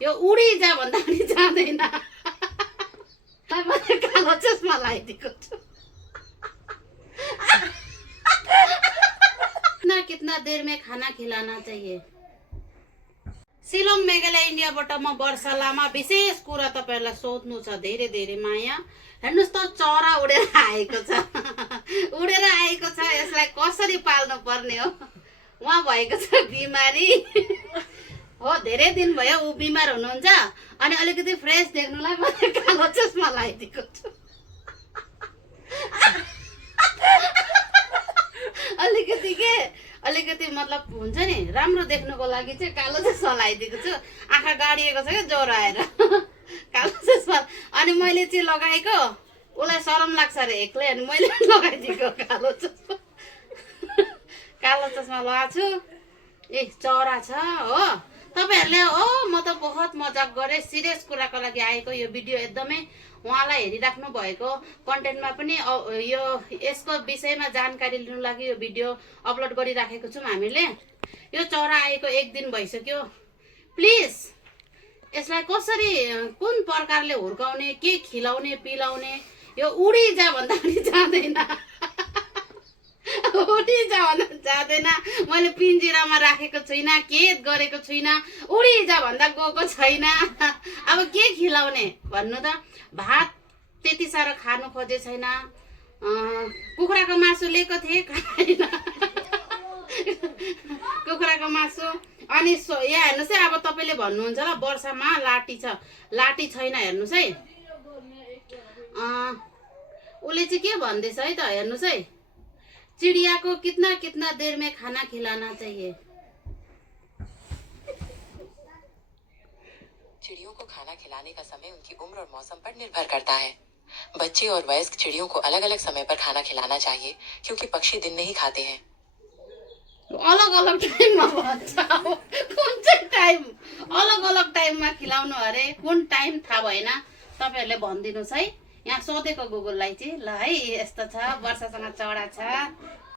यो उडी जा भन्दा पनि जाँदैन। मैले कालो चस्मा लगाइदिएको छु। कितना देर में खाना खिलाना चाहिए। शिलोङ मेघालय इन्डियाबाट म वर्षा लामा। विशेष कुरा तपाईहरुलाई सोध्नु छ, धेरै धेरै माया। हेर्नुस् त चरा उडेर आएको छ। उडेर आएको छ, यसलाई कसरी पाल्नु पर्ने हो। उहाँ भएको छ बिमारी हो, धेरै दिन भयो उ बिमार हुनुहुन्छ। अनि अलिकति फ्रेश देख्नुलाई मैले कालो चस्मा लगाइदिएको छु। अलिकति मतलब हुन्छ नि, राम्रो देख्नुको लागि चाहिँ कालो चस्मा लगाइदिएको छु। आँखा गाडिएको छ क्या ज्वरो आएर। कालो चस्मा अनि मैले चाहिँ लगाएको, उसलाई शरम लाग्छ अरे एक्लै, अनि मैले लगाइदिएको कालो चस्मा। कालो चस्मा लगाएको छु। ए चरा छ हो। तपाईहरुले हो म त बहुत मजाक गरे, सिरियस कुराको लागि आएको यो भिडियो। एकदमै उहाँलाई हेरिराख्नु भएको कन्टेन्टमा पनि यो यसको विषयमा जानकारी लिनु लागि यो भिडियो अपलोड गरिराखेको छौँ हामीले। यो चरा आएको 1 दिन भइसक्यो। प्लिज यसलाई कसरी कुन प्रकारले हुर्काउने, के खिलाउने पिलाउने, यो उडी जा भन्दा पनि जाँदैन। उडी जा भन्दा जाँदैन। मैले पिन्जिरामा राखेको छुइनँ, कैद गरेको छुइनँ, उडी जा भन्दा गएको छैन। अब के खिलाउने भन्नु त। भात त्यति साह्रो खानु खोजे छैन। कुखुराको मासु लिएको थिएँ, खाएन कुखुराको मासु। अनि यहाँ हेर्नुहोस् है, अब तपाईँले भन्नुहुन्छ ल वर्षामा लाटी छ, लाटी छैन। हेर्नुहोस् है, उसले चाहिँ के भन्दैछ है त, हेर्नुहोस् है। चिड़िया को कितना कितना देर में खाना खिलाना चाहिए। चिड़ियों को खाना खिलाने का समय उनकी उम्र और मौसम पर निर्भर करता है। बच्चे और वयस्क चिड़ियों को अलग अलग समय पर खाना खिलाना चाहिए, क्योंकि पक्षी दिन में ही खाते हैं। अलग अलग टाइम में कुन चाहिँ टाइम, अलग अलग टाइम में खिलाउनु अरे, कुन टाइम थाहा भएन। तपाईहरुले भनिदिनुस् है। यहाँ सोधेको गुगललाई चाहिँ ल है, यस्तो छ, वर्षासँग चढा छ।